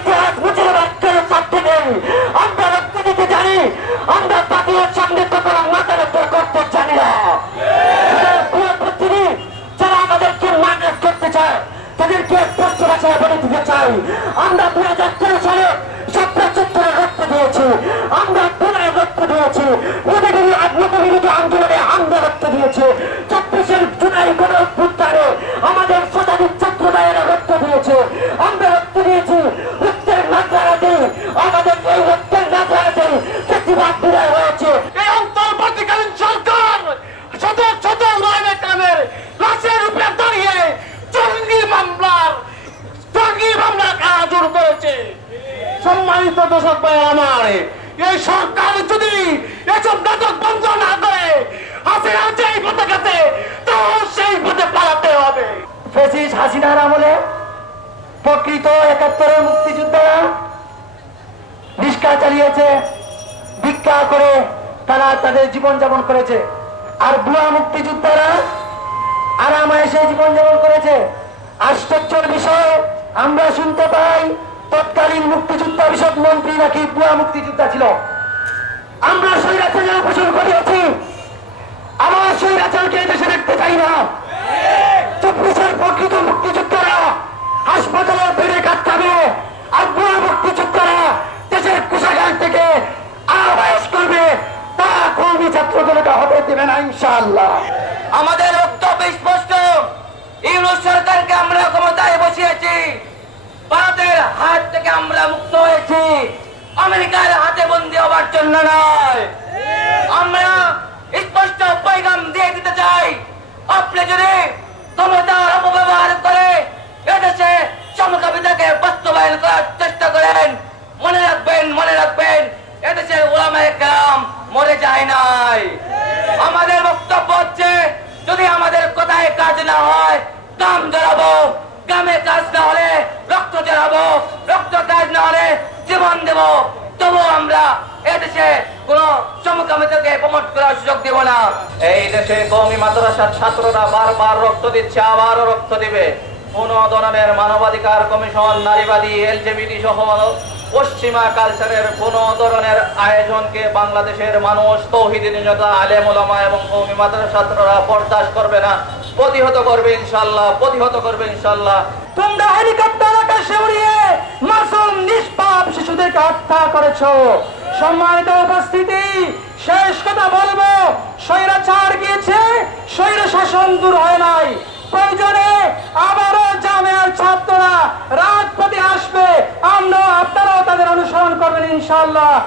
Johnny বিদায় হয়েছে। এই অন্তর্বর্তীকালীন সরকার শত শত নয় কামের লাশের উপরে দাঁড়িয়ে জঙ্গি মামলার, জঙ্গি মামলা কাজুর করেছে। সম্মানিত দর্শক ভাই আমার, এই সরকার যদি এসব নাটক বন্ধ না করে, হাসিনা যেই পথে গেছে তো সেই পথে পালাতে হবে। ফেসিস হাসিনার আমলে প্রকৃত একাত্তরের মুক্তিযোদ্ধারা রিস্কা চালিয়েছে। ভিক্ষা করে তারা তাদের জীবন যাপন করেছে। আর বুয়া মুক্তিযোদ্ধারা আরামায়েশে জীবন যাপন করেছে। আশ্চর্যের বিষয়, আমরা শুনতে পাই তৎকালীন মুক্তিযোদ্ধা বিষয়ক মন্ত্রী নাকি বুয়া মুক্তিযোদ্ধা ছিল। আমরা স্বৈরাচারের ঘোষণ করিয়েছি, আমার স্বৈরাচারকে দেশে দেখতে চাই না। দেবে না, ইনশাআল্লাহ। আমাদের বক্তব্য স্পষ্ট ইউনুস সরকারকে আমরা ক্ষমতায় বসিয়েছি। ভারতের হাত থেকে আমরা মুক্ত হয়েছি। আমেরিকার হাতে বন্দি হবার জন্য নয়। আমরা স্পষ্ট পৈগাম দিয়ে দিতে চাই। আপনি যদি ক্ষমতার অপব্যবহার করে এদেশে সমকামিতাকে বাস্তবায়ন করার চেষ্টা করেন, মনে রাখবেন মনে রাখবেন, এদেশের ওলামায় কাম মরে যায় নাই। আমাদের বক্তব্য হচ্ছে, যদি আমাদের কথায় কাজ না হয়, কাম জড়াবো, কামে কাজ না হলে রক্ত জড়াবো, রক্ত কাজ না হলে জীবন দেব। তবু আমরা এদেশে কোন প্রমোট করার সুযোগ দেব না। এই দেশে কৌমি মাদ্রাসার ছাত্ররা বারবার রক্ত দিচ্ছে, আবারও রক্ত দিবে। কোন ধরনের মানবাধিকার কমিশন, নারীবাদী, এলজেবিটি সহ পশ্চিমা কালচারের কোন ধরনের আয়োজনকে বাংলাদেশের মানুষ তৌহিদি নিজতা আলেম ওলামা এবং কৌমি ছাত্ররা বরদাস্ত করবে না। প্রতিহত করবে ইনশাল্লাহ প্রতিহত করবে ইনশাল্লাহ তোমরা হেলিকপ্টার আকাশে উড়িয়ে মাসুম নিষ্পাপ শিশুদেরকে হত্যা করেছ। সম্মানিত উপস্থিতি, শেষ কথা বলব, স্বৈরাচার গিয়েছে স্বৈর শাসন দূর হয় নাই। প্রয়োজনে আবারও জামিয়ার ছাত্ররা إن شاء الله.